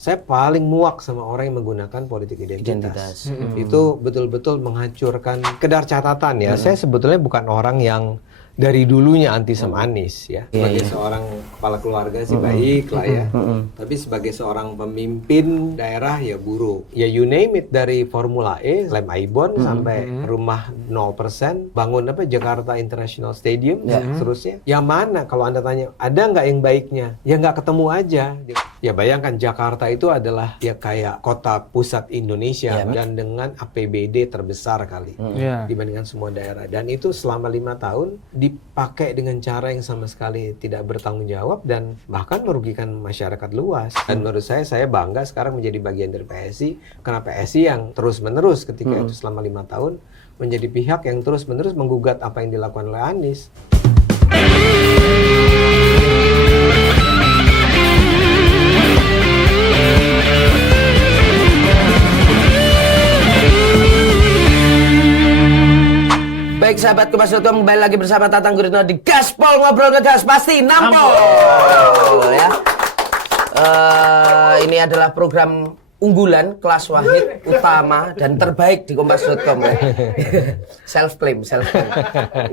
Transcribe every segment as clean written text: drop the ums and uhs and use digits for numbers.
Saya paling muak sama orang yang menggunakan politik identitas. Itu betul-betul menghancurkan. Kedar catatan ya, saya sebetulnya bukan orang yang dari dulunya anti sama Anies ya. Sebagai seorang kepala keluarga sih baik lah ya. Tapi sebagai seorang pemimpin daerah ya buruk. Ya you name it, dari Formula E, lem Aibon sampai rumah 0%, bangun apa Jakarta International Stadium, seterusnya. Yang mana kalau Anda tanya, ada nggak yang baiknya? Ya nggak ketemu aja. Ya bayangkan Jakarta itu adalah ya kayak kota pusat Indonesia dan dengan APBD terbesar kali dibandingkan semua daerah. Dan itu selama 5 tahun dipakai dengan cara yang sama sekali tidak bertanggung jawab dan bahkan merugikan masyarakat luas. Dan menurut saya bangga sekarang menjadi bagian dari PSI, karena PSI yang terus-menerus ketika itu selama 5 tahun menjadi pihak yang terus-menerus menggugat apa yang dilakukan oleh Anies. Baik sahabat Kompas.com, kembali lagi bersama Tatang Guritno di Gaspol, ngobrol ngegas pasti nampol. Ya. Ini adalah program unggulan, kelas wahid, utama dan terbaik di Kompas.com ya. self claim.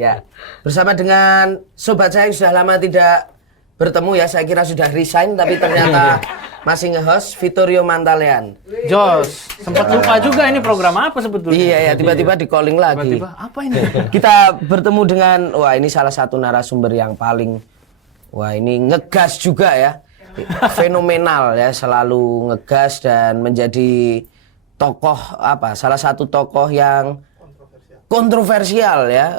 Ya. Bersama dengan sobat saya yang sudah lama tidak bertemu ya, saya kira sudah resign tapi ternyata masih nge-host, Vittorio Mantalean. Jos, sempat lupa juga ini program apa sebetulnya. Iya ya, tiba-tiba di calling lagi. Tiba-tiba apa ini? Kita bertemu dengan, wah ini salah satu narasumber yang paling, wah ini ngegas juga ya. Fenomenal ya, selalu ngegas dan menjadi tokoh apa? Salah satu tokoh yang kontroversial ya,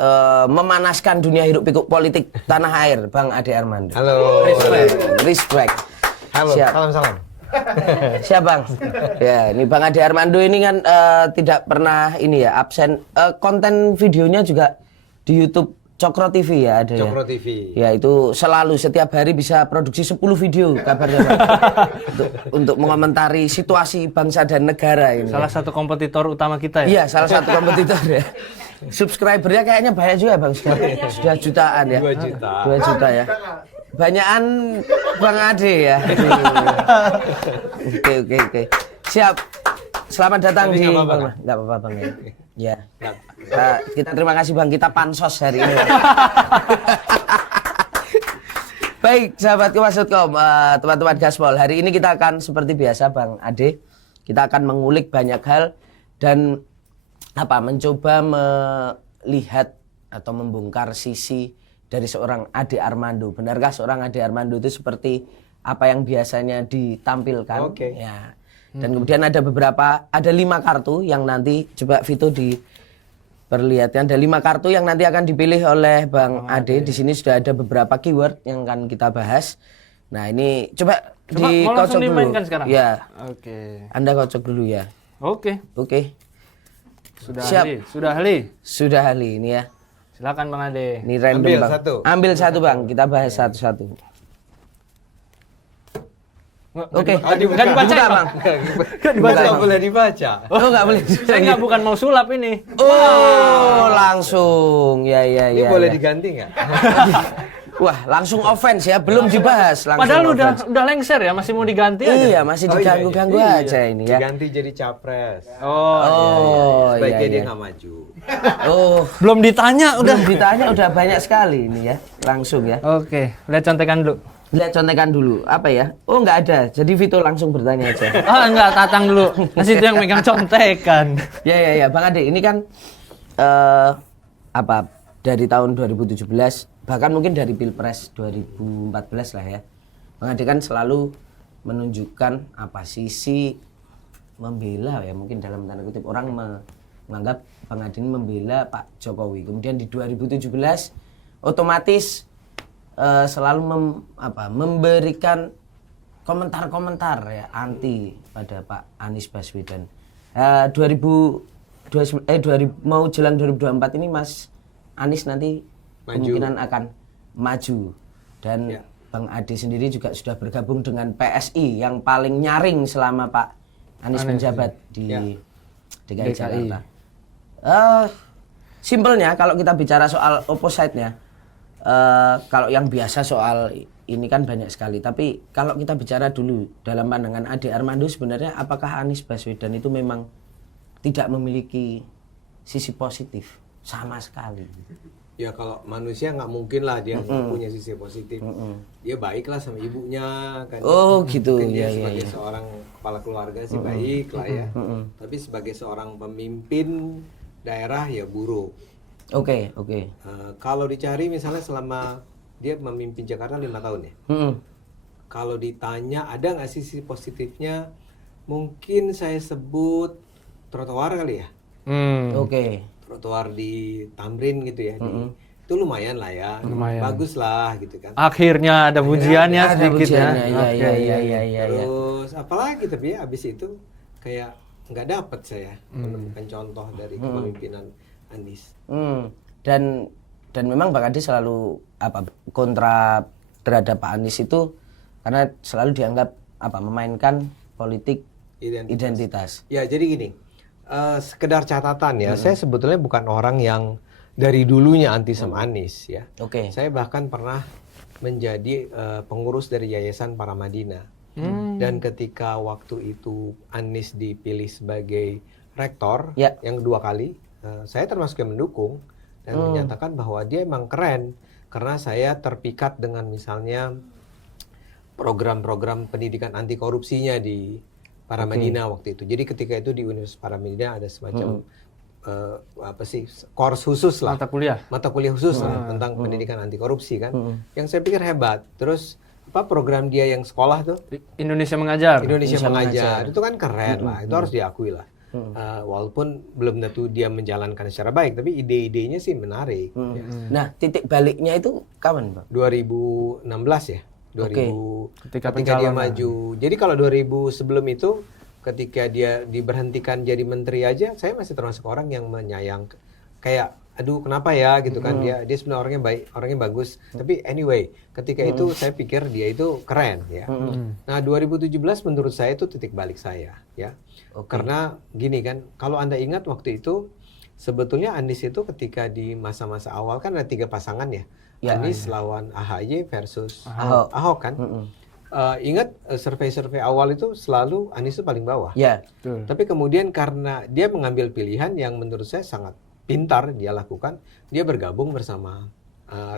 memanaskan dunia hiruk pikuk politik tanah air, Bang Ade Armando. Halo. Respect. Halo, Siap. salam. Siap Bang. Ya, ini Bang Ade Armando ini kan tidak pernah ini ya absen. Konten videonya juga di YouTube Cokro TV ya ada Cokro ya. TV. Ya itu selalu setiap hari bisa produksi 10 video kabarnya Bang. untuk mengomentari situasi bangsa dan negara ini. Salah satu kompetitor utama kita ya. Iya, salah satu kompetitor ya. Subscribernya kayaknya banyak juga Bang, sudah jutaan ya. 2 juta. 2 juta ya. Banyakan Bang Ade ya. Oke. Siap. Selamat datang di Enggak apa-apa Bang ya. Kita terima kasih Bang, kita pansos hari ini. Baik, sahabat Kompas.com, teman-teman Gaspol. Hari ini kita akan seperti biasa Bang Ade, kita akan mengulik banyak hal dan mencoba melihat atau membongkar sisi dari seorang Ade Armando. Benarkah seorang Ade Armando itu seperti apa yang biasanya ditampilkan? Oke. Ya. Dan kemudian ada 5 kartu yang nanti coba Vito diperlihatkan. Ada 5 kartu yang nanti akan dipilih oleh Bang Ade. Di sini sudah ada beberapa keyword yang akan kita bahas. Nah, ini coba dikocok dulu. Dimainkan sekarang? Ya. Oke. Anda kocok dulu ya. Oke. Sudah Siap. ahli. Sudah ahli ini ya. Silakan Bang Ade. Ini random Ambil Bang. satu. Ambil satu Bang, kita bahas satu-satu. Oke. Nggak dibaca Buka, Bang. Nggak boleh dibaca. Oh, nggak boleh. Saya bukan mau sulap ini. Oh, langsung. Ya. Ini boleh diganti nggak? Wah, langsung offense ya, belum dibahas langsung. Padahal offense. udah lengser ya, masih mau diganti aja. Iya, masih diganggu-ganggu Iya. aja ini ya. Diganti jadi capres. Oh, Sebaiknya iya. dia nggak maju. Oh, Belum ditanya udah. belum ditanya udah banyak sekali ini ya. Langsung ya. Oke, lihat contekan dulu. Lihat contekan dulu. Apa ya? Oh, nggak ada. Jadi Vito langsung bertanya aja. Enggak, Tatang dulu. Masih itu yang megang contekan. Ya, Bang Ade, ini kan dari tahun 2017 bahkan mungkin dari Pilpres 2014 lah ya. Bang Ade kan selalu menunjukkan sisi membela ya, mungkin dalam tanda kutip orang menganggap Bang Ade ini membela Pak Jokowi. Kemudian di 2017 otomatis selalu memberikan komentar-komentar ya anti pada Pak Anies Baswedan. 2000 mau jelang 2024 ini Mas Anies nanti kemungkinan akan maju dan Bang Ade sendiri juga sudah bergabung dengan PSI yang paling nyaring selama Pak Anies menjabat di DKI Jakarta. Simpelnya kalau kita bicara soal opposite-nya, kalau yang biasa soal ini kan banyak sekali. Tapi kalau kita bicara dulu dalam pandangan Ade Armando, sebenarnya apakah Anies Baswedan itu memang tidak memiliki sisi positif sama sekali? Ya kalau manusia nggak mungkin lah dia nggak punya sisi positif. Dia baiklah sama ibunya kan. Oh gitu. Mungkin dia Ya, sebagai ya. seorang kepala keluarga sih baik lah ya. Tapi sebagai seorang pemimpin daerah ya buruk. Oke. Kalau dicari misalnya selama dia memimpin Jakarta 5 tahun ya. Kalau ditanya ada nggak sisi positifnya, mungkin saya sebut trotoar kali ya. Oke. Trotoar di Tamrin gitu ya. Itu lumayan lah ya. Bagus lah gitu kan. Akhirnya ada pujiannya Ada sedikit pujiannya, ya. Iya. Terus apalagi tapi ya abis itu kayak nggak dapet saya menemukan contoh dari kepemimpinan Anies. Dan memang Bang Ade selalu kontra terhadap Pak Anies itu karena selalu dianggap memainkan politik identitas. Ya jadi gini, sekedar catatan ya, saya sebetulnya bukan orang yang dari dulunya anti sama Anies ya. Oke. Saya bahkan pernah menjadi pengurus dari Yayasan Paramadina. Dan ketika waktu itu Anies dipilih sebagai rektor yang kedua kali, saya termasuk yang mendukung dan menyatakan bahwa dia emang keren karena saya terpikat dengan misalnya program-program pendidikan anti korupsinya di Paramadina waktu itu. Jadi ketika itu di Universitas Paramadina ada semacam course khusus lah, mata kuliah khusus lah tentang pendidikan anti korupsi kan, yang saya pikir hebat. Terus program dia yang sekolah tuh Indonesia Mengajar itu kan keren lah, itu harus diakui lah. Walaupun belum tentu dia menjalankan secara baik, tapi ide-idenya sih menarik. Ya. Nah, titik baliknya itu kapan, Bang? 2016 ya. 2000 ketika dia maju. Jadi kalau 2000 sebelum itu ketika dia diberhentikan jadi menteri aja, saya masih termasuk orang yang menyayang kayak aduh kenapa ya gitu kan, dia sebenarnya orangnya baik, orangnya bagus. Tapi anyway, ketika itu saya pikir dia itu keren ya. Nah, 2017 menurut saya itu titik balik saya ya. Karena gini kan, kalau Anda ingat waktu itu sebetulnya Anies itu ketika di masa-masa awal kan ada 3 pasangan ya. Anies lawan AHY versus Ahok kan. Ingat survei-survei awal itu selalu Anies itu paling bawah. Ya. Tapi kemudian karena dia mengambil pilihan yang menurut saya sangat pintar dia lakukan, dia bergabung bersama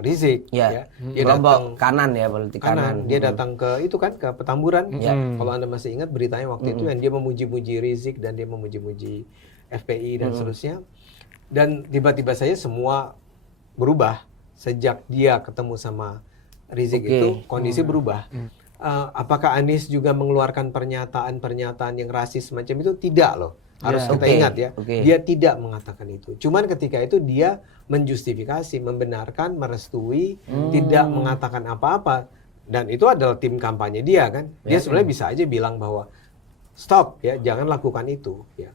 Rizik. Ya. Dia datang kanan ya, politik kanan. Dia datang ke itu kan ke Petamburan. Kalau Anda masih ingat beritanya waktu itu, yang dia memuji-muji Rizik dan dia memuji-muji FPI dan seterusnya. Dan tiba-tiba saja semua berubah sejak dia ketemu sama Rizik itu kondisi berubah. Apakah Anies juga mengeluarkan pernyataan-pernyataan yang rasis semacam itu? Tidak loh. Harus kita ingat ya. Dia tidak mengatakan itu. Cuman ketika itu dia menjustifikasi, membenarkan, merestui, tidak mengatakan apa-apa. Dan itu adalah tim kampanye dia kan. Dia sebenarnya bisa aja bilang bahwa stop ya, jangan lakukan itu ya.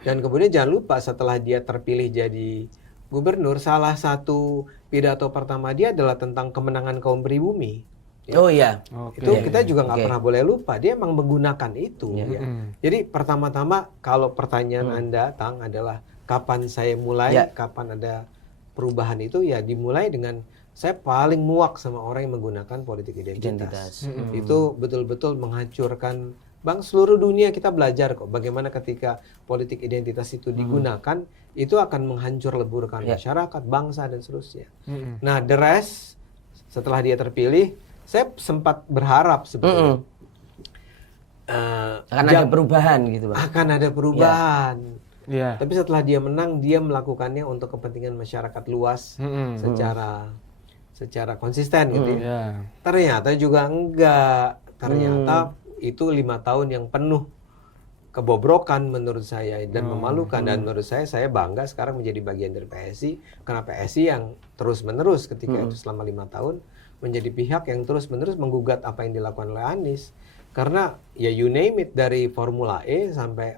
Dan kemudian jangan lupa setelah dia terpilih jadi gubernur, salah satu pidato pertama dia adalah tentang kemenangan kaum pribumi. Ya. Oh iya. Itu kita juga nggak pernah boleh lupa. Dia emang menggunakan itu. Ya. Jadi pertama-tama kalau pertanyaan Anda Tang adalah kapan saya mulai, kapan ada perubahan itu, ya dimulai dengan saya paling muak sama orang yang menggunakan politik identitas. Itu betul-betul menghancurkan. Bang, seluruh dunia kita belajar kok bagaimana ketika politik identitas itu digunakan, itu akan menghancur leburkan masyarakat, bangsa dan seterusnya. Nah, the rest setelah dia terpilih, saya sempat berharap sebetulnya akan ada perubahan gitu, Bang. Akan ada perubahan. Ya. Tapi setelah dia menang, dia melakukannya untuk kepentingan masyarakat luas secara konsisten gitu ya. Ternyata juga enggak. Ternyata itu 5 tahun yang penuh kebobrokan menurut saya dan memalukan. Dan menurut saya bangga sekarang menjadi bagian dari PSI karena PSI yang terus-menerus ketika itu selama 5 tahun menjadi pihak yang terus-menerus menggugat apa yang dilakukan oleh Anies. Karena ya you name it, dari Formula E sampai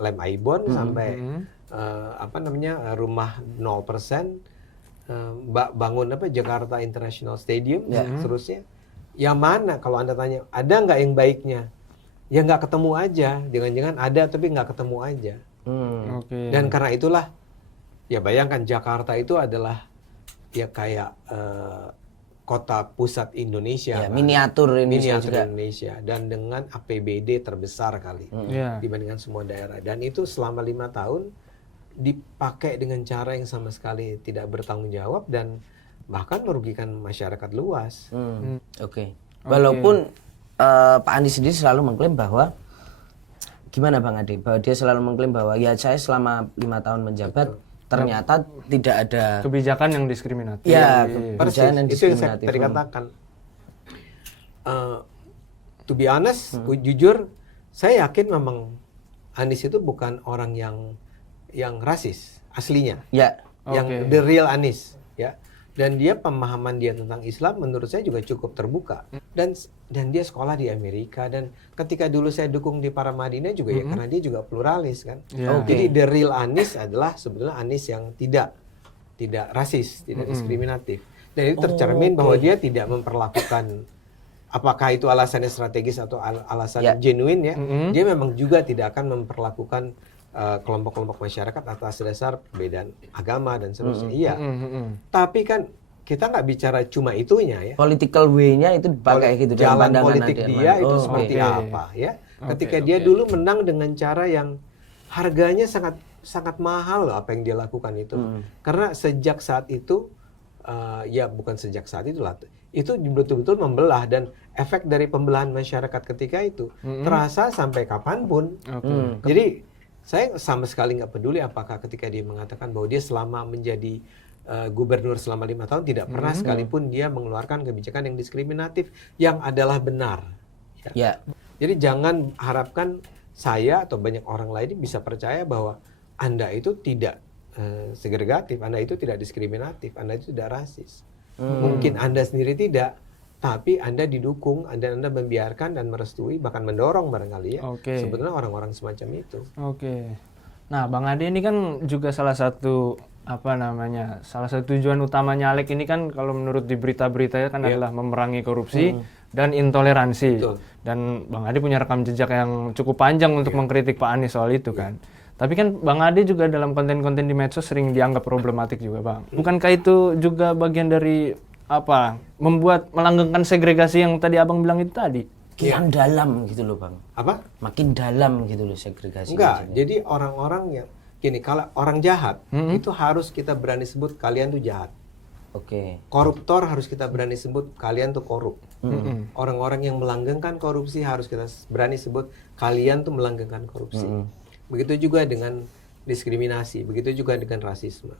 lem Aibon sampai rumah 0%, bangun Jakarta International Stadium seterusnya. Yang mana kalau Anda tanya ada nggak yang baiknya? Ya nggak ketemu aja. Jangan-jangan ada tapi nggak ketemu aja. Dan karena itulah ya bayangkan Jakarta itu adalah ya kayak kota pusat Indonesia, Ya, miniatur Indonesia miniatur juga. Indonesia, dan dengan APBD terbesar kali Iya. dibandingkan semua daerah. Dan itu selama 5 tahun dipakai dengan cara yang sama sekali tidak bertanggung jawab dan bahkan merugikan masyarakat luas. Oke. Walaupun Pak Andi sendiri selalu mengklaim bahwa gimana Bang Ade? Bahwa dia selalu mengklaim bahwa ya saya selama 5 tahun menjabat ternyata tidak ada Kebijakan yang diskriminatif. ya Persis, kebijakan yang itu yang saya diskriminatif. tadi katakan. To be honest, jujur, saya yakin memang Anies itu bukan orang yang rasis aslinya, Ya. yang Oke. the real Anies, ya. Dan dia pemahaman dia tentang Islam menurut saya juga cukup terbuka. Dan dia sekolah di Amerika, dan ketika dulu saya dukung di Paramadina juga ya karena dia juga pluralis kan. Ya. Jadi the real Anies adalah sebetulnya Anies yang tidak rasis, tidak diskriminatif. Dan itu tercermin bahwa dia tidak memperlakukan, apakah itu alasannya strategis atau alasan genuine ya. Dia memang juga tidak akan memperlakukan kelompok-kelompok masyarakat atas dasar perbedaan agama dan seterusnya. Iya. Tapi kan kita nggak bicara cuma itunya ya. Political way-nya itu dipakai gitu dalam Jalan pandangan politik Ade dia Armando. itu Oh, seperti oke. apa ya. Ketika dia dulu menang dengan cara yang harganya sangat mahal loh apa yang dia lakukan itu. Karena sejak saat itu ya bukan sejak saat itulah, itu betul-betul membelah, dan efek dari pembelahan masyarakat ketika itu terasa sampai kapanpun. Jadi saya sama sekali nggak peduli apakah ketika dia mengatakan bahwa dia selama menjadi gubernur selama 5 tahun tidak pernah sekalipun dia mengeluarkan kebijakan yang diskriminatif yang adalah benar. Ya. Jadi jangan harapkan saya atau banyak orang lain bisa percaya bahwa Anda itu tidak segregatif, Anda itu tidak diskriminatif, Anda itu tidak rasis. Mungkin Anda sendiri tidak, tapi Anda didukung, Anda membiarkan dan merestui, bahkan mendorong barangkali ya. Sebetulnya orang-orang semacam itu. Oke. Nah, Bang Ade ini kan juga salah satu salah satu tujuan utamanya Alek ini kan kalau menurut di berita-berita kan adalah memerangi korupsi dan intoleransi. Betul. Dan Bang Ade punya rekam jejak yang cukup panjang untuk mengkritik Pak Anies soal itu kan. Tapi kan Bang Ade juga dalam konten-konten di medsos sering dianggap problematik juga, Bang. Bukankah itu juga bagian dari melanggengkan segregasi yang tadi Abang bilang itu tadi? Yang dalam gitu loh Bang. Apa? Makin dalam gitu loh segregasi. Enggak, jadi orang-orang yang gini, kalau orang jahat itu harus kita berani sebut kalian tuh jahat. Oke. Koruptor harus kita berani sebut kalian tuh korup. Orang-orang yang melanggengkan korupsi harus kita berani sebut kalian tuh melanggengkan korupsi. Begitu juga dengan diskriminasi, begitu juga dengan rasisme.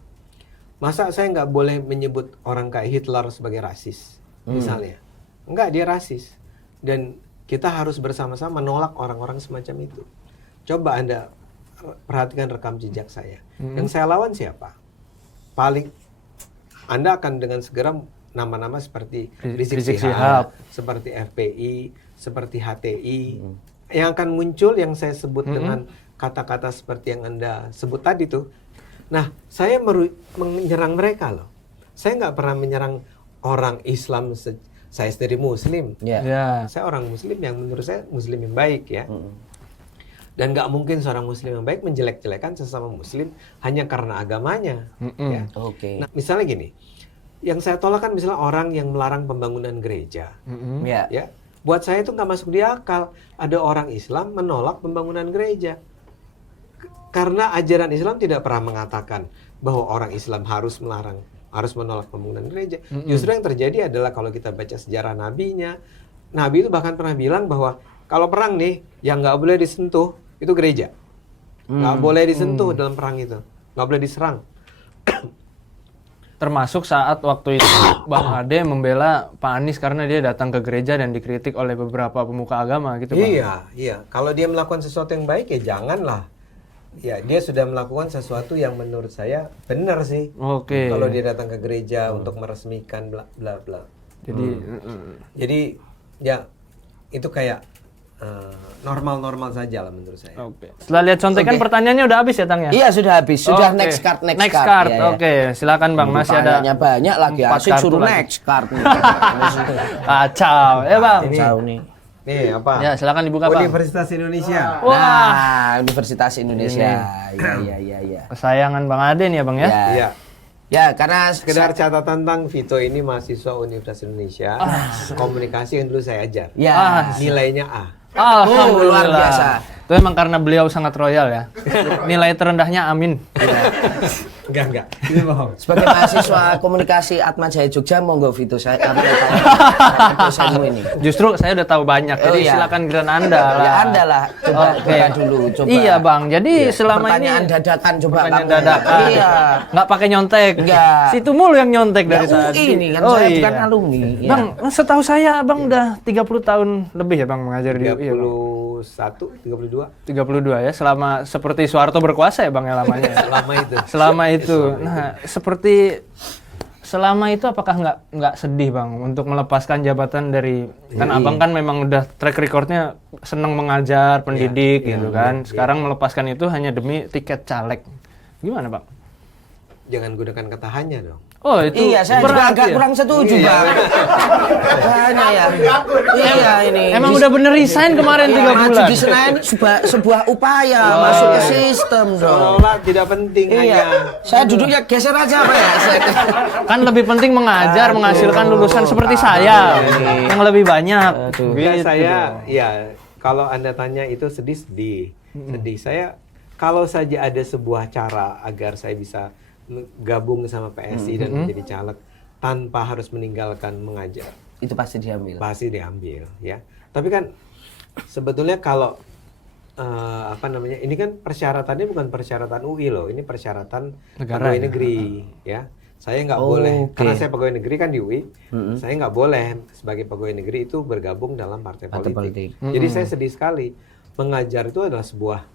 Masa saya nggak boleh menyebut orang kayak Hitler sebagai rasis, misalnya? Enggak, dia rasis. Dan kita harus bersama-sama menolak orang-orang semacam itu. Coba Anda perhatikan rekam jejak saya. Yang saya lawan siapa? Paling Anda akan dengan segera nama-nama seperti Rizik Syihab, seperti FPI, seperti HTI, yang akan muncul yang saya sebut dengan kata-kata seperti yang Anda sebut tadi tuh. Nah, saya menyerang mereka loh. Saya nggak pernah menyerang orang Islam. Saya sendiri Muslim. Saya orang Muslim yang menurut saya Muslim yang baik ya. Dan nggak mungkin seorang Muslim yang baik menjelek-jelekan sesama Muslim hanya karena agamanya. Ya. Oke. Nah, misalnya gini, yang saya tolak kan misalnya orang yang melarang pembangunan gereja. Ya. Buat saya itu nggak masuk di akal. Ada orang Islam menolak pembangunan gereja. Karena ajaran Islam tidak pernah mengatakan bahwa orang Islam harus menolak pembangunan gereja. Justru yang terjadi adalah kalau kita baca sejarah nabinya, Nabi itu bahkan pernah bilang bahwa kalau perang nih, yang nggak boleh disentuh itu gereja. Nggak boleh disentuh dalam perang itu. Nggak boleh diserang. Termasuk saat waktu itu Bang Ade membela Pak Anies karena dia datang ke gereja dan dikritik oleh beberapa pemuka agama gitu, Bang. Iya. Kalau dia melakukan sesuatu yang baik ya janganlah. Ya, dia sudah melakukan sesuatu yang menurut saya benar sih. Kalau dia datang ke gereja untuk meresmikan bla bla bla. Jadi ya itu kayak normal-normal saja lah menurut saya. Setelah lihat contekan pertanyaannya udah habis ya, Tang ya? Iya, sudah habis. Sudah next card. Ya. Oke, silakan Bang. Masih ada banyak lagi. Asik suruh next card. Kacau. Ya, Bang. Kacau nih. Nih, apa? Ya, silakan dibuka, Bang. Universitas Indonesia. Wah, Universitas Indonesia. Iya. Kesayangan Bang Ade nih ya, Bang ya? Iya. Ya, karena Sekedar catatan tentang Vito ini mahasiswa Universitas Indonesia, komunikasi yang dulu saya ajar. ya. Nilainya A. Alhamdulillah. luar biasa. Itu emang karena beliau sangat royal ya. Nilai terendahnya amin. Enggak. Sebagai mahasiswa komunikasi Atma Jaya Jogja, monggo Vito saya kami dosenmu ini. Justru saya udah tahu banyak, Oh, jadi iya. silakan giliran Anda lah. Ya Anda lah, coba Oke. buka dulu, coba. Iya bang, jadi selama Pertanyaan ini dadakan coba pertanyaan kamu. dadakan. Iya. Nggak pakai nyontek. Enggak. Situ mulu yang nyontek Ya, dari UI tadi. ini kan saya bukan alumni. Iya. Bang, setahu saya abang udah 30 tahun lebih ya bang mengajar di UI ya, Bang? 31, 32 32 ya, selama seperti Soeharto berkuasa ya bang ya lamanya. selama itu. Selama itu. Nah, seperti selama itu apakah nggak sedih bang untuk melepaskan jabatan dari kan abang kan memang udah track recordnya senang mengajar pendidik gitu kan. Sekarang melepaskan itu hanya demi tiket caleg. Gimana bang? Jangan gunakan kata hanya dong. Oh itu Iya, saya juga berat agak ya? kurang setuju, Bang. Makanya ya. Iya ini. Emang udah bener resign kemarin 3 Maju bulan. di Senayan sebuah upaya masuk ke sistem dong. Seolah-olah tidak penting Iya. hanya. Saya duduknya geser aja Pak ya. Kan lebih penting mengajar, menghasilkan lulusan seperti saya yang lebih banyak. Enggak, Gitu saya dong. ya kalau Anda tanya itu sedih. Saya kalau saja ada sebuah cara agar saya bisa gabung sama PSI dan menjadi caleg tanpa harus meninggalkan mengajar, Itu pasti diambil. pasti diambil ya. Tapi kan sebetulnya kalau ini kan persyaratannya bukan persyaratan UI loh, ini persyaratan Negara pegawai ya? negeri ya. Saya nggak Oh, boleh oke. karena saya pegawai negeri kan di UI, saya nggak boleh sebagai pegawai negeri itu bergabung dalam partai Partai politik. politik. Jadi saya sedih sekali. Mengajar itu adalah sebuah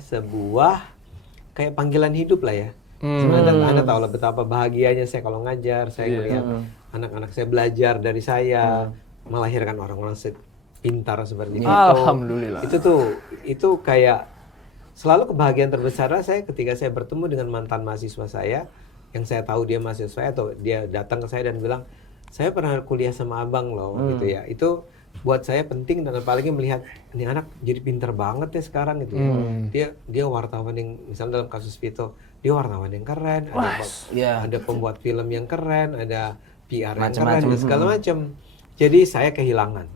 sebuah kayak panggilan hidup lah ya. Sebenarnya Anda tahu lah betapa bahagianya saya kalau ngajar, saya melihat anak-anak saya belajar dari saya, melahirkan orang-orang pintar seperti itu. Alhamdulillah. Itu kayak selalu kebahagiaan terbesar saya ketika saya bertemu dengan mantan mahasiswa saya yang saya tahu dia mahasiswa saya atau dia datang ke saya dan bilang, "Saya pernah kuliah sama Abang loh," gitu ya. Itu buat saya penting dan apalagi melihat ini anak jadi pinter banget ya sekarang gitu ya. Dia wartawan yang misalnya dalam kasus Vito, dia wartawan yang keren, ada pembuat film yang keren, ada PR yang keren dan segala macam. Jadi saya kehilangan.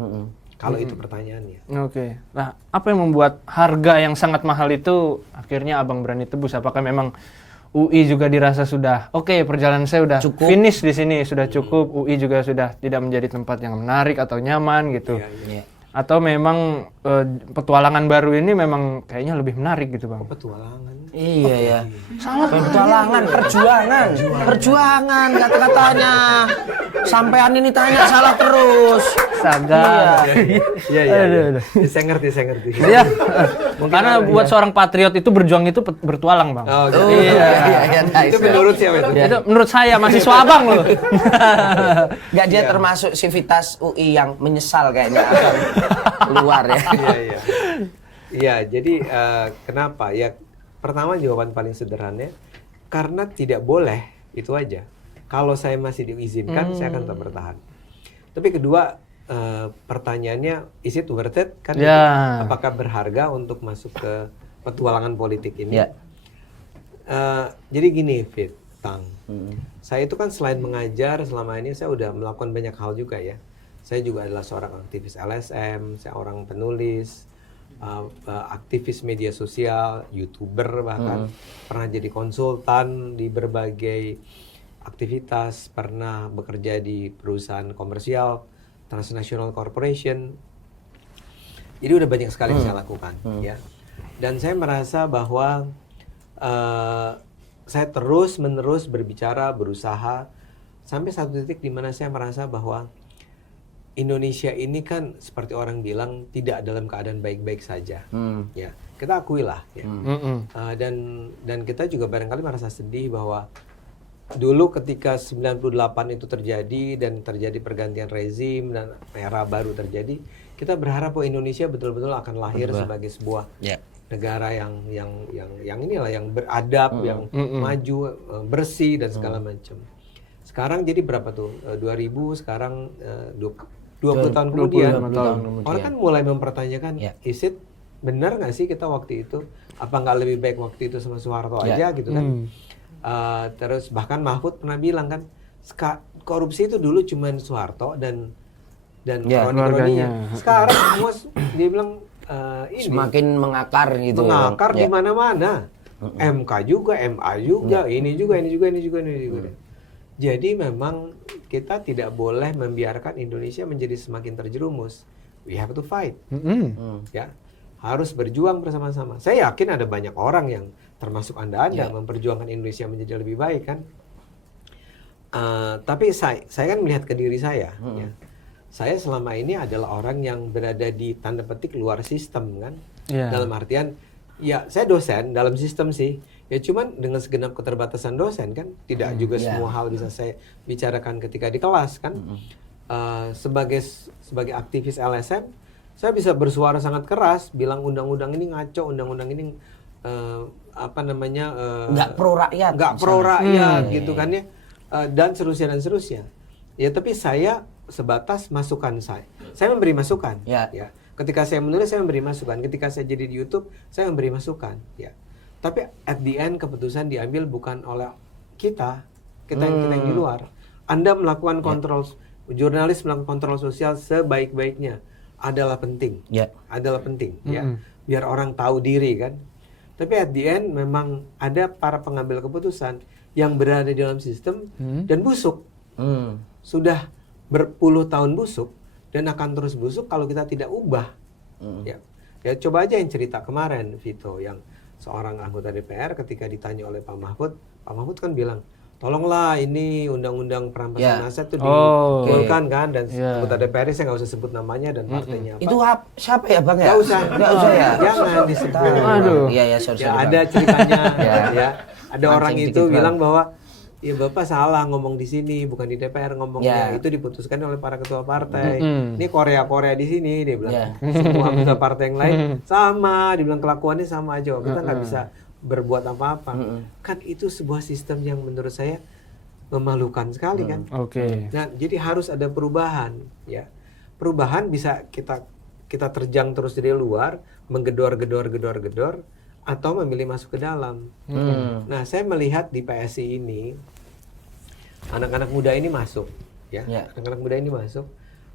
Kalau itu pertanyaannya. Oke. Nah, apa yang membuat harga yang sangat mahal itu akhirnya abang berani tebus? Apakah memang UI juga dirasa sudah oke, perjalanan saya udah Cukup. finish di sini, sudah cukup. UI juga sudah tidak menjadi tempat yang menarik atau nyaman gitu. Iya. Atau memang petualangan baru ini memang kayaknya lebih menarik gitu, Bang. Petualangan. Iya ya. Salah petualangan, perjuangan kata-katanya. Sampean ini tanya salah terus. Saga. Iya. Saya ngerti. Iya. Karena buat seorang patriot itu berjuang itu bertualang, Bang. Oh, gitu. Iya. Itu menurut siapa itu? Itu menurut saya mahasiswa abang loh. Enggak dia termasuk sivitas UI yang menyesal kayaknya akan keluar ya. Iya. Iya, jadi kenapa? Ya pertama jawaban paling sederhana karena tidak boleh, itu aja. Kalau saya masih diizinkan, saya akan tetap bertahan. Tapi kedua, pertanyaannya, is it worth it? Kan Ya. gitu. Apakah berharga untuk masuk ke petualangan politik ini? Ya. Jadi gini, Fit, Tang. Saya itu kan selain mengajar, selama ini saya udah melakukan banyak hal juga ya. Saya juga adalah seorang aktivis LSM, saya orang penulis, aktivis media sosial, YouTuber bahkan, pernah jadi konsultan di berbagai aktivitas, pernah bekerja di perusahaan komersial, transnational corporation. Jadi udah banyak sekali yang saya lakukan ya. Dan saya merasa bahwa saya terus-menerus berbicara, berusaha sampai satu titik di mana saya merasa bahwa Indonesia ini kan seperti orang bilang tidak dalam keadaan baik-baik saja, ya kita akuilah, ya. Dan kita juga barangkali merasa sedih bahwa dulu ketika 98 itu terjadi dan terjadi pergantian rezim dan era baru terjadi, kita berharap bahwa Indonesia betul-betul akan lahir sebagai sebuah negara yang inilah yang beradab, yang maju, bersih dan segala macam. Sekarang jadi berapa tuh? 2000 sekarang 20 tahun kemudian, orang kan mulai mempertanyakan, is it benar nggak sih kita waktu itu? Apa nggak lebih baik waktu itu sama Soeharto aja gitu kan? Terus bahkan Mahfud pernah bilang kan, korupsi itu dulu cuman Soeharto dan kroni-kroninya. Sekarang semua dia bilang ini semakin mengakar gitu. Mengakar di mana-mana. MK juga, MA juga, ini juga. Jadi memang kita tidak boleh membiarkan Indonesia menjadi semakin terjerumus. We have to fight. Ya, harus berjuang bersama-sama. Saya yakin ada banyak orang yang termasuk Anda memperjuangkan Indonesia menjadi lebih baik kan. Tapi saya kan melihat ke diri saya. Ya. Saya selama ini adalah orang yang berada di tanda petik luar sistem kan. Dalam artian, ya saya dosen dalam sistem sih. Ya cuman dengan segenap keterbatasan dosen kan, tidak juga semua hal bisa saya bicarakan ketika di kelas kan. Sebagai aktivis LSM, saya bisa bersuara sangat keras, bilang undang-undang ini ngaco, undang-undang ini nggak pro rakyat, gitu kan ya, dan seterusnya. Ya tapi saya sebatas masukan saya memberi masukan. Ya. Ketika saya menulis saya memberi masukan, ketika saya jadi di YouTube saya memberi masukan. Ya. Tapi at the end keputusan diambil bukan oleh kita yang di luar. Anda melakukan kontrol, jurnalis melakukan kontrol sosial sebaik-baiknya adalah penting, adalah penting, ya, biar orang tahu diri kan. Tapi at the end memang ada para pengambil keputusan yang berada di dalam sistem dan busuk, sudah berpuluh tahun busuk dan akan terus busuk kalau kita tidak ubah. Ya coba aja yang cerita kemarin Vito, yang seorang anggota DPR ketika ditanya oleh Pak Mahfud kan bilang, tolonglah ini undang-undang perampasan aset itu digolkan kan, dan anggota DPR saya nggak usah sebut namanya dan partainya apa. Itu siapa ya Bang ya? Nggak usah ya. Jangan disebut. Aduh. Iya sorry. Ada ceritanya ya. Ada orang itu bilang bahwa ya Bapak salah ngomong di sini, bukan di DPR ngomongnya. Itu diputuskan oleh para ketua partai. Ini Korea di sini dia bilang. Semua anggota partai yang lain sama, dibilang kelakuannya sama aja. Kita nggak bisa berbuat apa-apa. Kan itu sebuah sistem yang menurut saya memalukan sekali kan. Nah, jadi harus ada perubahan ya. Perubahan bisa kita terjang terus dari luar, menggedor atau memilih masuk ke dalam. Nah, saya melihat di PSI ini anak-anak muda ini masuk ya. Anak-anak muda ini masuk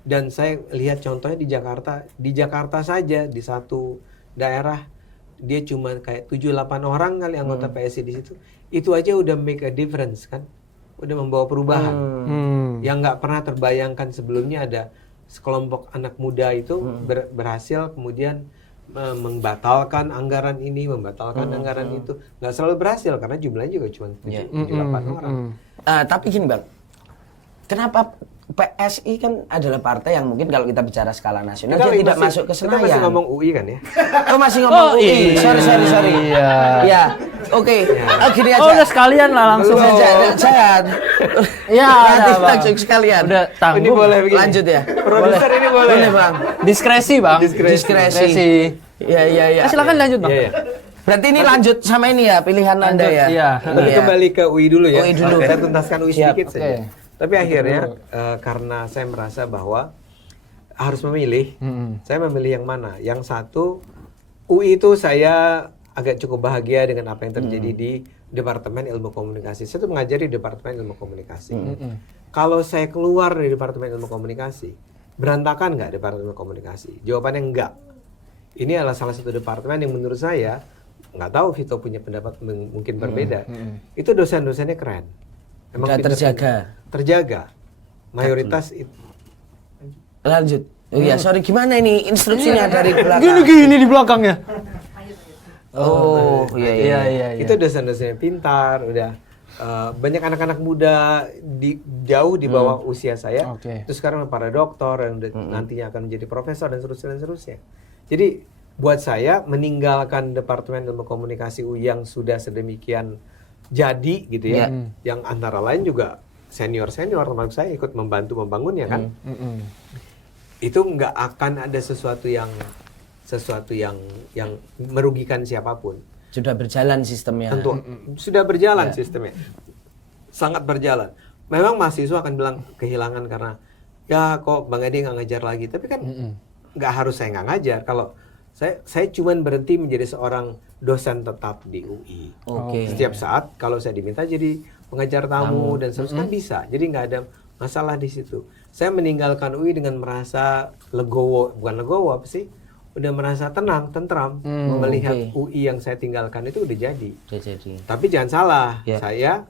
dan saya lihat contohnya di Jakarta saja, di satu daerah dia cuma kayak 7-8 orang kali anggota PSI di situ. Itu aja udah make a difference kan. Udah membawa perubahan. Yang nggak pernah terbayangkan sebelumnya ada sekelompok anak muda itu berhasil kemudian membatalkan anggaran ini, membatalkan anggaran itu. Nggak selalu berhasil karena jumlahnya juga cuma 7-8 orang. Tapi gini Bang, kenapa PSI kan adalah partai yang mungkin kalau kita bicara skala nasional dia tidak masuk ke Senayan. Kita masih ngomong UI kan ya? Masih ngomong UI. Sorry. Iya. Ya, oke. Gini aja. Udah sekalian lah langsung aja. Jangan. Ya, langsung sekalian. Udah tanggung. Ini boleh begini. Lanjut ya. Produser ini boleh. Boleh Bang. Diskresi Bang. Diskresi. Iya. Silakan lanjut Bang. Berarti ini lanjut sama ini ya, pilihan Anda ya. Iya. Nanti kembali ke UI dulu ya. UI dulu. Saya tuntaskan UI sedikit saja. Oke. Tapi akhirnya karena saya merasa bahwa harus memilih, saya memilih yang mana. Yang satu, UI itu saya agak cukup bahagia dengan apa yang terjadi di Departemen Ilmu Komunikasi. Saya tuh mengajari Departemen Ilmu Komunikasi. Kalau saya keluar dari Departemen Ilmu Komunikasi, berantakan nggak Departemen Ilmu Komunikasi? Jawabannya enggak. Ini adalah salah satu departemen yang menurut saya, nggak tahu Vito punya pendapat mungkin berbeda. Itu dosen-dosennya keren. Emang terjaga. Mayoritas itu. Lanjut. Oh iya, sorry gimana ini instruksinya dari belakang? Gini di belakangnya. Iya. Itu dosen-dosennya pintar, udah banyak anak-anak muda jauh di bawah usia saya. Terus sekarang para doktor yang nantinya akan menjadi profesor dan seterusnya. Jadi buat saya meninggalkan Departemen Ilmu Komunikasi UI yang sudah sedemikian jadi gitu ya, yang antara lain juga senior termasuk saya ikut membantu membangunnya kan, itu nggak akan ada sesuatu yang merugikan siapapun. Sudah berjalan sistemnya. Tentu sudah berjalan sistemnya, sangat berjalan. Memang mahasiswa akan bilang kehilangan karena ya kok Bang Edi nggak ngajar lagi, tapi kan nggak harus saya nggak ngajar. Kalau Saya cuman berhenti menjadi seorang dosen tetap di UI. Oke. Setiap saat kalau saya diminta jadi pengajar tamu dan seterusnya kan bisa. Jadi nggak ada masalah di situ. Saya meninggalkan UI dengan merasa legowo, bukan legowo apa sih? Udah merasa tenang, tentram melihat UI yang saya tinggalkan itu udah jadi. Udah jadi. Tapi jangan salah, Ya. saya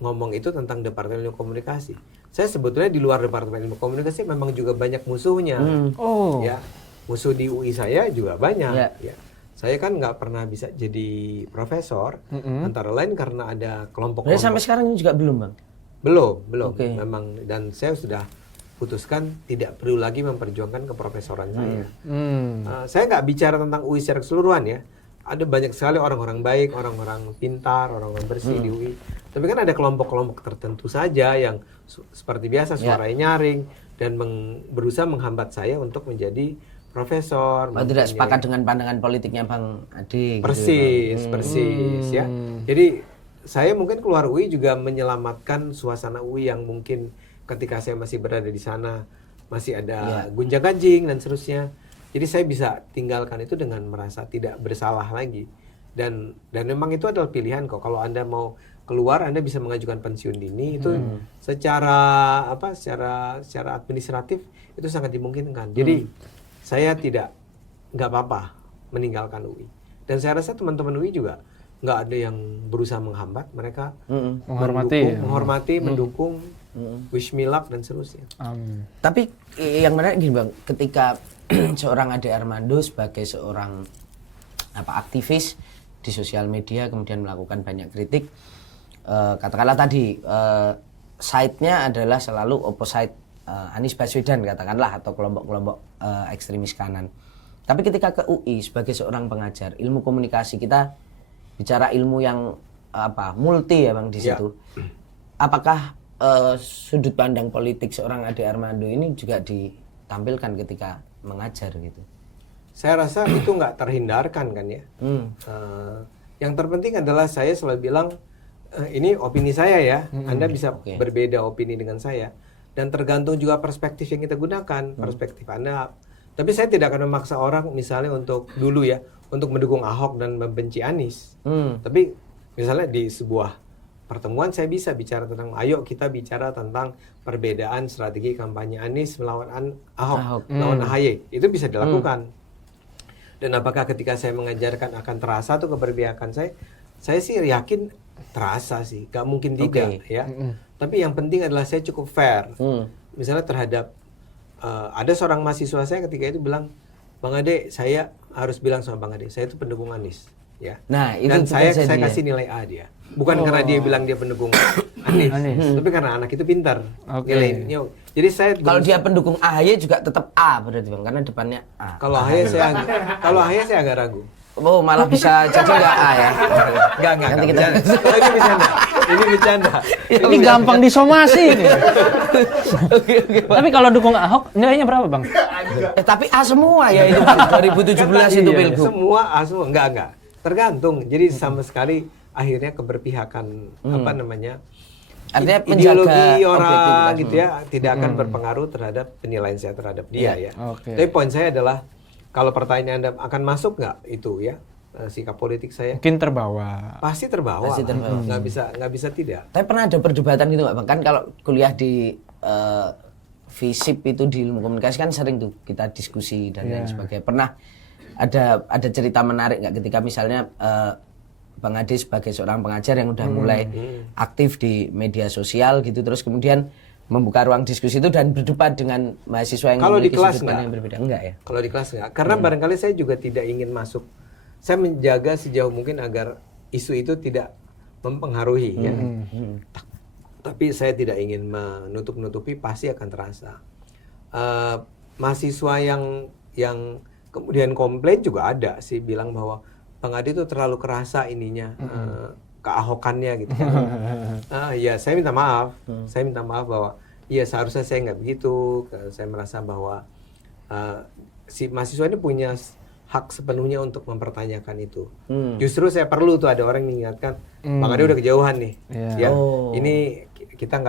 ngomong itu tentang Departemen Ilmu Komunikasi. Saya sebetulnya di luar Departemen Ilmu Komunikasi memang juga banyak musuhnya. Oh. Ya, musuh di UI saya juga banyak. Ya. Ya. Saya kan nggak pernah bisa jadi profesor, antara lain karena ada Berarti kelompok-kelompok. sampai sekarang ini juga belum, Bang? Belum. Oke. Memang, dan saya sudah putuskan tidak perlu lagi memperjuangkan keprofesoran saya. Saya nggak bicara tentang UI secara keseluruhan ya. Ada banyak sekali orang-orang baik, orang-orang pintar, orang-orang bersih di UI. Tapi kan ada kelompok-kelompok tertentu saja yang seperti biasa suaranya nyaring dan berusaha menghambat saya untuk menjadi profesor. Tidak sepakat dengan pandangan politiknya Bang Ade. Persis ya. Jadi saya mungkin keluar UI juga menyelamatkan suasana UI yang mungkin ketika saya masih berada di sana masih ada gunjang-ganjing dan seterusnya. Jadi saya bisa tinggalkan itu dengan merasa tidak bersalah lagi. Dan memang itu adalah pilihan kok. Kalau Anda mau keluar, Anda bisa mengajukan pensiun dini itu secara administratif itu sangat dimungkinkan. Jadi saya nggak apa-apa meninggalkan UI. Dan saya rasa teman-teman UI juga nggak ada yang berusaha menghambat. Mereka menghormati, mendukung, wish me luck dan seterusnya. Tapi yang menarik gini Bang, ketika seorang Ade Armando sebagai seorang aktivis di sosial media kemudian melakukan banyak kritik, katakanlah tadi side-nya adalah selalu opposite Anies Baswedan katakanlah atau kelompok-kelompok ekstremis kanan. Tapi ketika ke UI sebagai seorang pengajar ilmu komunikasi, kita bicara ilmu yang multi ya Bang di situ. Apakah sudut pandang politik seorang Ade Armando ini juga ditampilkan ketika mengajar gitu? Saya rasa itu nggak terhindarkan kan ya. Yang terpenting adalah saya selalu bilang ini opini saya ya. Anda bisa berbeda opini dengan saya. Dan tergantung juga perspektif yang kita gunakan, perspektif Anda. Tapi saya tidak akan memaksa orang misalnya untuk mendukung Ahok dan membenci Anies. Tapi misalnya di sebuah pertemuan saya bisa bicara tentang, ayo kita bicara tentang perbedaan strategi kampanye Anies melawan Ahok, melawan AHY. Itu bisa dilakukan. Dan apakah ketika saya mengajarkan akan terasa tuh keberpihakan saya sih yakin terasa sih, gak mungkin tidak ya. Tapi yang penting adalah saya cukup fair. Misalnya terhadap ada seorang mahasiswa saya ketika itu bilang, Bang Ade, saya harus bilang sama Bang Ade, saya itu pendukung Anies. Ya. Nah, itu dan saya kasih nilai A dia. Bukan karena dia bilang dia pendukung Anies, tapi karena anak itu pintar. Nilainya. Jadi saya kalau dia pendukung AHY juga tetap A berarti Bang, karena depannya A. Kalau AHY saya agak ragu. Oh, malah bisa jadi enggak A ya. Enggak. Ini bercanda. Ini gampang disomasi ini. Oke. Tapi kalau dukung Ahok nilainya berapa Bang? Tapi A semua ya itu 2017 itu Pilgub. Semua A semua. Enggak. Tergantung. Jadi sama sekali akhirnya keberpihakan artinya ideologi orang gitu ya tidak akan berpengaruh terhadap penilaian saya terhadap dia ya. Tapi poin saya adalah kalau pertanyaan Anda akan masuk nggak itu ya sikap politik saya? Mungkin terbawa. Pasti terbawa. Nggak bisa tidak. Tapi pernah ada perdebatan gitu nggak Bang? Kan kalau kuliah di FISIP itu di ilmu komunikasi kan sering tuh kita diskusi dan lain sebagainya. Pernah ada cerita menarik nggak ketika misalnya Bang Ade sebagai seorang pengajar yang udah mulai aktif di media sosial gitu, terus kemudian membuka ruang diskusi itu dan berdebat dengan mahasiswa yang memiliki sudut pandang yang berbeda? Enggak ya? Kalau di kelas enggak, karena barangkali saya juga tidak ingin masuk. Saya menjaga sejauh mungkin agar isu itu tidak mempengaruhi ya. Tapi saya tidak ingin menutup-nutupi, pasti akan terasa. Mahasiswa yang kemudian komplain juga ada sih, bilang bahwa Bang Ade itu terlalu kerasa ininya, keahokannya gitu kan. Ya saya minta maaf. Saya minta maaf bahwa ya seharusnya saya nggak begitu. Saya merasa bahwa si mahasiswa ini punya hak sepenuhnya untuk mempertanyakan itu. Justru saya perlu tuh ada orang yang mengingatkan, Bang Ade udah kejauhan nih. Ya, ini kita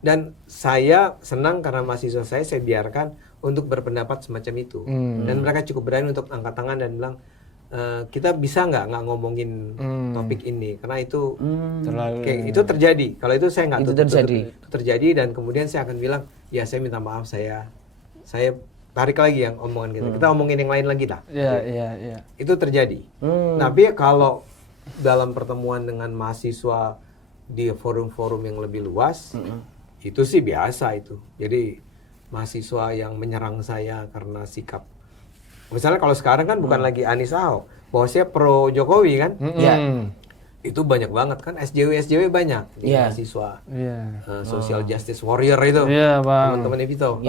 dan saya senang karena mahasiswa saya biarkan untuk berpendapat semacam itu. Dan mereka cukup berani untuk angkat tangan dan bilang, kita bisa nggak ngomongin topik ini karena itu itu terjadi. Kalau itu saya nggak tutup, itu terjadi dan kemudian saya akan bilang ya saya minta maaf, saya tarik lagi yang omongan kita. Kita omongin yang lain lagi dah. Iya. Itu terjadi. Tapi kalau dalam pertemuan dengan mahasiswa di forum-forum yang lebih luas, itu sih biasa itu. Jadi mahasiswa yang menyerang saya karena sikap. Misalnya kalau sekarang kan bukan lagi Anies Ahok, bahwa saya pro Jokowi kan, itu banyak banget kan, SJW banyak, mahasiswa, social justice warrior itu, teman-teman Evito.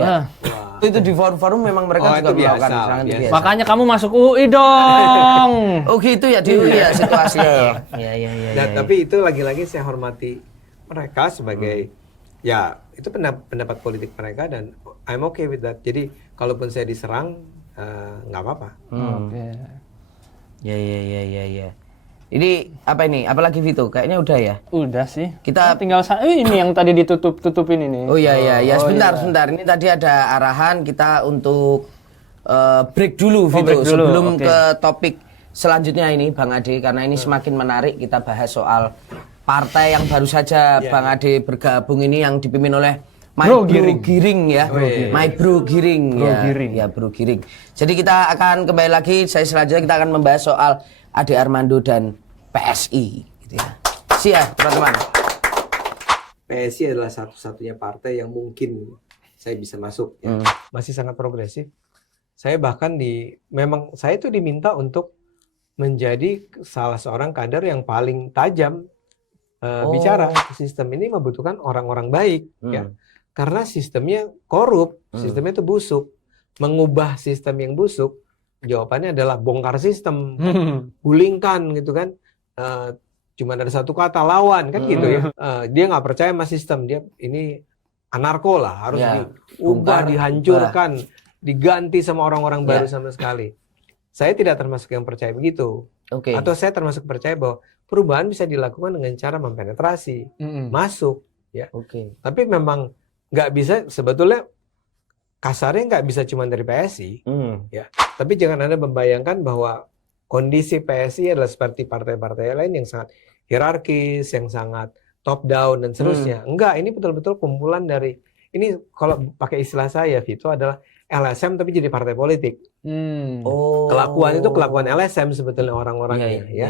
Itu di forum-forum memang mereka juga melakukan serangan itu biasa. Makanya kamu masuk UI dong. Oh gitu ya, di UI ya situasinya. Iya. Tapi itu lagi-lagi saya hormati mereka sebagai ya itu pendapat politik mereka dan I'm okay with that. Jadi kalaupun saya diserang nggak apa-apa. Ya. Ini apa ini? Apalagi Vito? Kayaknya udah ya. Udah sih. Kita tinggal ini yang tadi tutupin ini. Oh iya. Sebentar. Ini tadi ada arahan kita untuk break dulu Vito sebelum ke topik selanjutnya ini Bang Ade, karena ini semakin menarik. Kita bahas soal partai yang baru saja Bang Ade bergabung ini yang dipimpin oleh Bro Giring ya. My Bro Giring. Bro Giring. Jadi kita akan kembali lagi, selanjutnya kita akan membahas soal Ade Armando dan PSI gitu ya. Siap teman-teman. PSI adalah satu-satunya partai yang mungkin saya bisa masuk ya. Masih sangat progresif. Saya bahkan memang saya itu diminta untuk menjadi salah seorang kader yang paling tajam bicara. Sistem ini membutuhkan orang-orang baik ya. Karena sistemnya korup, sistemnya itu busuk. Mengubah sistem yang busuk, jawabannya adalah bongkar sistem, gulingkan gitu kan. Cuma ada satu kata lawan kan gitu ya. Dia nggak percaya sama sistem, dia ini anarko lah, harus diubah, dihancurkan, diganti sama orang-orang baru sama sekali. Saya tidak termasuk yang percaya begitu. Atau saya termasuk percaya bahwa perubahan bisa dilakukan dengan cara mempenetrasi, masuk ya. Tapi memang nggak bisa, sebetulnya kasarnya nggak bisa cuma dari PSI ya. Tapi jangan Anda membayangkan bahwa kondisi PSI adalah seperti partai-partai lain yang sangat hierarkis, yang sangat top down dan seterusnya. Enggak, ini betul-betul kumpulan dari, ini kalau pakai istilah saya Vito adalah LSM tapi jadi partai politik. Kelakuan itu kelakuan LSM sebetulnya orang-orangnya ya.